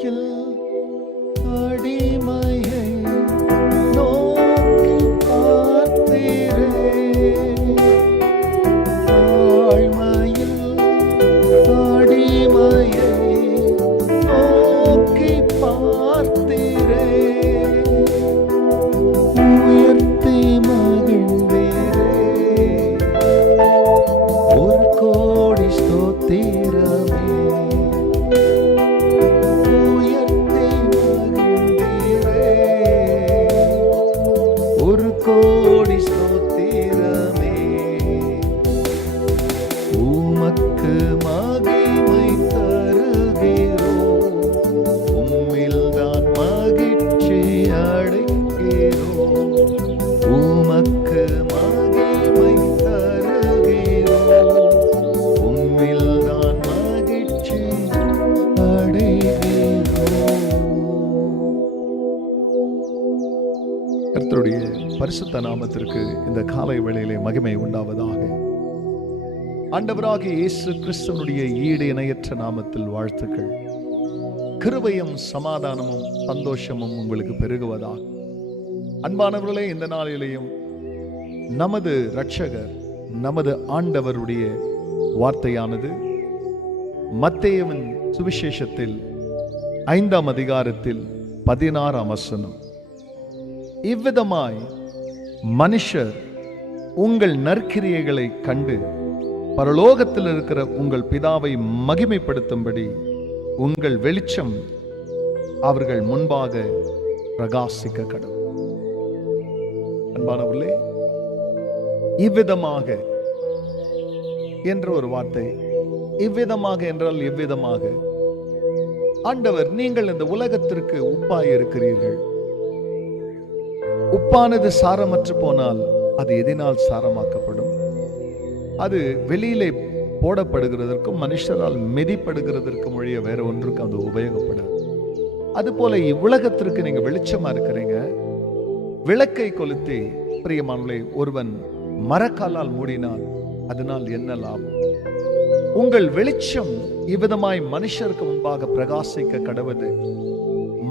தாழ்மையில் அடிமையை நோக்கி பார்த்தீரே. தாழ்மையில் அடிமையை நோக்கி பார்த்தீரே. உயர்த்தி மகிழ்ந்தீரே. ஒரு கோடி ஸ்தோத்திரமே. உயர்த்தி மகிழ்ந்தீரே. ஒரு கோடி ஸ்தோத்திரமே. உமக்கு மகிமை தருகிறோம். உம்மில்தான் மகிழ்ச்சி அடைகிறோம். உமக்கு மகிமை தருகிறோம். உம்மில்தான் மகிழ்ச்சி அடைகிறோம். கர்த்தருடைய பரிசுத்த நாமத்திற்கு இந்த காலை வேளையிலே மகிமை உண்டாவதாக. ஆண்டவராகிய இயேசு கிறிஸ்துவனுடைய ஈடு இணையற்ற நாமத்தில் வாழ்த்துக்கள். கிருபையும் சமாதானமும் சந்தோஷமும் உங்களுக்கு பெருகுவதாக. அன்பானவர்களே, இந்த நாளிலேயும் நமது இரட்சகர் நமது ஆண்டவருடைய வார்த்தையானது மத்தேயுவின் சுவிசேஷத்தில் 5ஆம் அதிகாரத்தில் 16ஆம் வசனம், இவ்விதமாய் மனுஷர் உங்கள் நற்கிரியைகளை கண்டு பரலோகத்தில் இருக்கிற உங்கள் பிதாவை மகிமைப்படுத்தும்படி உங்கள் வெளிச்சம் அவர்கள் முன்பாக பிரகாசிக்க கடவுள். அன்பானவர்களே, இவ்விதமாக என்ற ஒரு வார்த்தை, இவ்விதமாக என்றால் எவ்விதமாக? ஆண்டவர், நீங்கள் இந்த உலகத்திற்கு உப்பாய் இருக்கிறீர்கள். உப்பானது சாரமற்று போனால் அது எதினால் சாரமாக்கப்படும்? அது வெளியிலே போடப்படுகிறதற்கும் மனுஷரால் மிதிப்படுகிறதற்கும் ஒழிய வேற ஒன்றுக்கும் அது உபயோகப்படாது. அதுபோல இவ்வுலகத்திற்கு நீங்க வெளிச்சமா இருக்கிறீங்க. விளக்கை கொளுத்தி பிரியமானவர்களே, ஒருவன் மரக்காலால் மூடினால் அதனால் என்ன லாபம்? உங்கள் வெளிச்சம் இவ்விதமாய் மனுஷருக்கு முன்பாக பிரகாசிக்க கடவுது.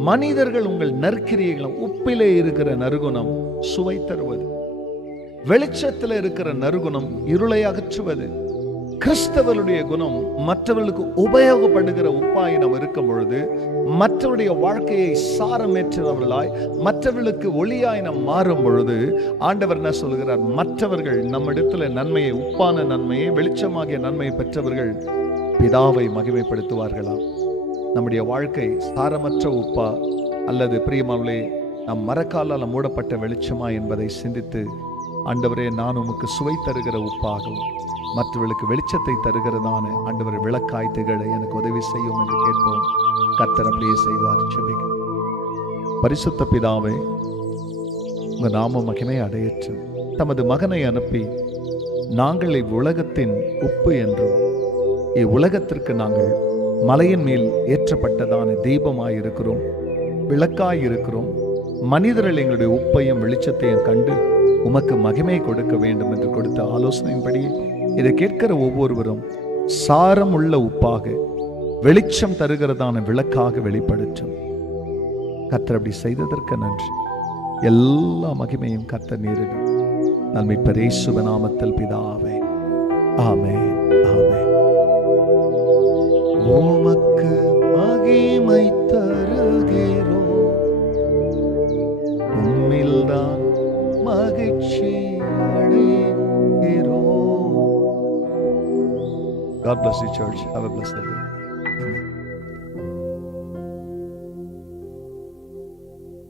மனிதர்கள் உங்கள் நற்கிரியைகளும், உப்பிலே இருக்கிற நறுகுணம் சுவை தருவது, வெளிச்சத்தில் இருக்கிற நறுகுணம் இருளை அகற்றுவது. கிறிஸ்தவருடைய குணம் மற்றவர்களுக்கு உபயோகப்படுகிற உப்பாய் நாம் இருக்கும் பொழுது, மற்றவருடைய வாழ்க்கையை சாரமேற்றவர்களாய் மற்றவர்களுக்கு ஒளியாய் நாம் மாறும் பொழுது, ஆண்டவர் என்ன சொல்கிறார்? மற்றவர்கள் நம்மிடத்தில் நன்மையை, உப்பான நன்மையை, வெளிச்சமாகிய நன்மையை பெற்றவர்கள் பிதாவை மகிமைப்படுத்துவார்களாம். நம்முடைய வாழ்க்கை சாரமற்ற உப்பா அல்லது பிரியமானவர்களே நம் மரக்காலால் மூடப்பட்ட வெளிச்சமா என்பதை சிந்தித்து, ஆண்டவரே, நான் உமக்கு சுவை தருகிற உப்பாகவும் மற்றவர்களுக்கு வெளிச்சத்தை தருகிறதான ஆண்டவர் விளக்காய் திகழ எனக்கு உதவி செய்யும் என்று கேட்போம். கர்த்தர் அப்படியே செய்வார். ஜெபிக்க. பரிசுத்த பிதாவே, உங்க நாம மகிமை அடையற்று தமது மகனை அனுப்பி நாங்கள் இவ்வுலகத்தின் உப்பு என்றும் இவ்வுலகத்திற்கு நாங்கள் மலையின் மேல் ஏற்றப்பட்டதான தீபமாயிருக்கிறோம், விளக்காயிருக்கிறோம். மனிதர்கள் எங்களுடைய உப்பையும் வெளிச்சத்தையும் கண்டு உமக்கு மகிமை கொடுக்க வேண்டும் என்று கொடுத்த ஆலோசனையின்படி இதை கேட்கிற ஒவ்வொருவரும் சாரம் உள்ள உப்பாக, வெளிச்சம் தருகிறதான விளக்காக வெளிப்படுத்தும். கர்த்தர் அப்படி செய்ததற்கு நன்றி. எல்லா மகிமையும் கர்த்தர் நேரிடும். நன்மை பரிசுத்த நாமத்தில் பிதாவே, ஆமென், ஆமென். உமக்கு மகிமை தருகிறோம். உம்மில்தான் மகிழ்ச்சி அடைகிறோம். God bless you, church. Have a blessed day.